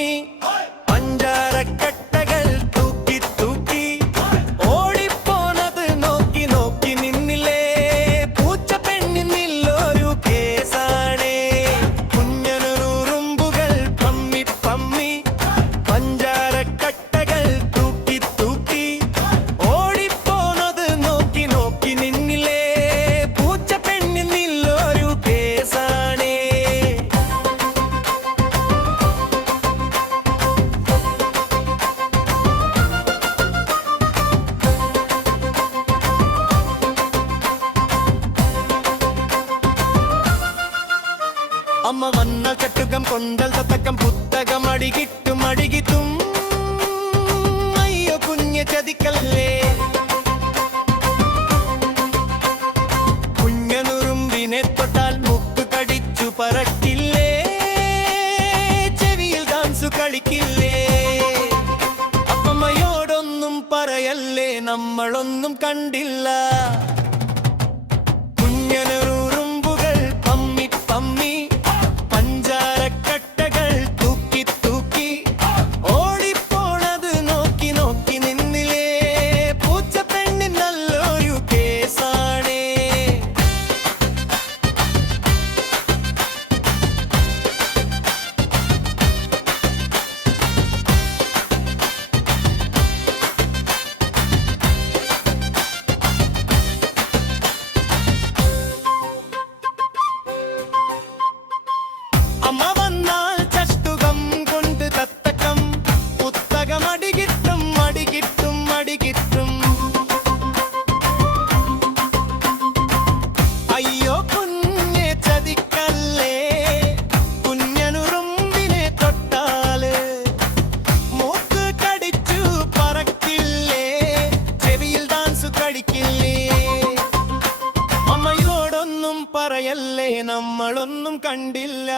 പമ്മി പഞ്ചാരക്കട്ടകൾ തൂക്കി തൂക്കി ഓടിപ്പോണത് നോക്കി നോക്കി നിന്നില്ലേ പൂച്ച പെണ്ണിനില്ലൊരു കേസാണേ കുഞ്ഞനുറുമ്പുകൾ പമ്മി പമ്മി പഞ്ചാരക്കട്ടകൾ തൂക്കി തൂക്കി ഓടിപ്പോണത് നോക്കി നോക്കി നിന്നില്ലേ പൂച്ച പെണ്ണിനില്ലൊരു കേസാണേ. അമ്മ വന്ന ചട്ടുകം കൊണ്ടൽ തത്തക്കം പുസ്തകം അടികിട്ടും അടികിട്ടും അയ്യോ കുഞ്ഞ് ചതിക്കല്ലേ കുഞ്ഞനുറുമ്പിനെ തൊട്ടാൽ മുക്ക് കടിച്ചു പറക്കില്ലേ ചെവിയിൽ ഡാൻസു കളിക്കില്ലേ അപ്പമ്മയോടൊന്നും പറയല്ലേ നമ്മളൊന്നും കണ്ടില്ല കുഞ്ഞനുറുമ്പുകൾ പമ്മി പമ്മി പഞ്ചാരക്കട്ടകൾ തൂക്കി തൂക്കി ഓടിപ്പോണത് നോക്കി നോക്കി നിന്നില്ലേ പൂച്ച പെണ്ണിൻ നല്ലൊരു കേസാണേ. അമ്മ വന്നാൽ ചട്ടുകം കൊണ്ട് തത്തക്കം പുസ്തകം അടികിട്ടും അടികിട്ടും അടികിട്ടും അയ്യോ കുഞ്ഞെ ചതിക്കല്ലേ കുഞ്ഞനുറുമ്പിനെ തൊട്ടാല് മൂക്ക് കടിച്ചു പറക്കില്ലേ ചെവിയിൽ ഡാൻസു കളിക്കില്ലേ അമ്മയോടൊന്നും പറയല്ലേ നമ്മളൊന്നും കണ്ടില്ല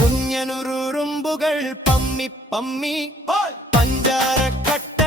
കുഞ്ഞനുറുമ്പുകൾ പമ്മി പമ്മി പഞ്ചാരക്കട്ട